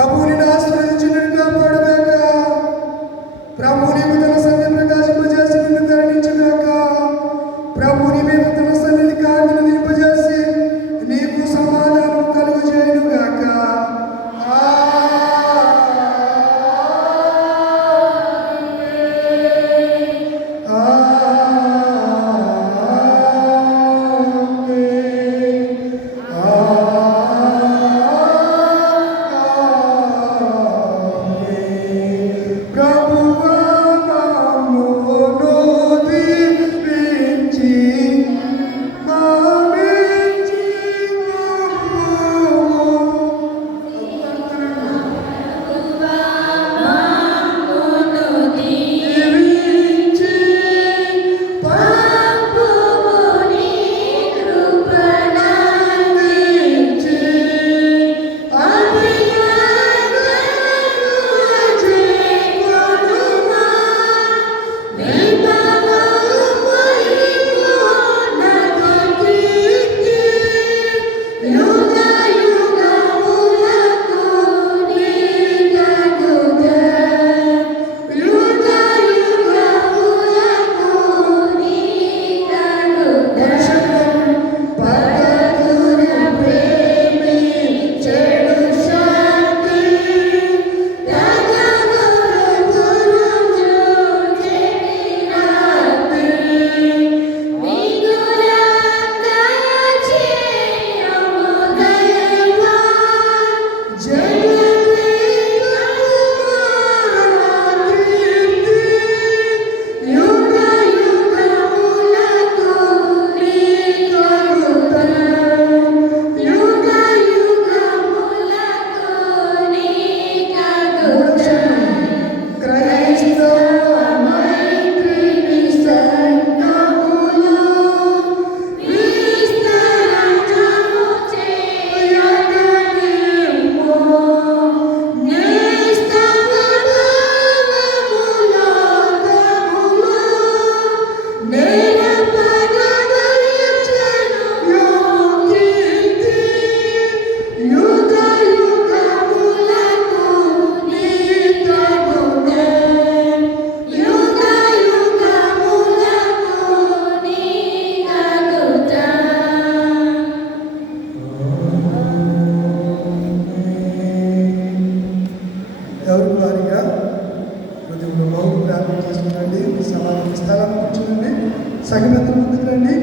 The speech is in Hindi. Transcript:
kabul సగనంత ముందుకు రండి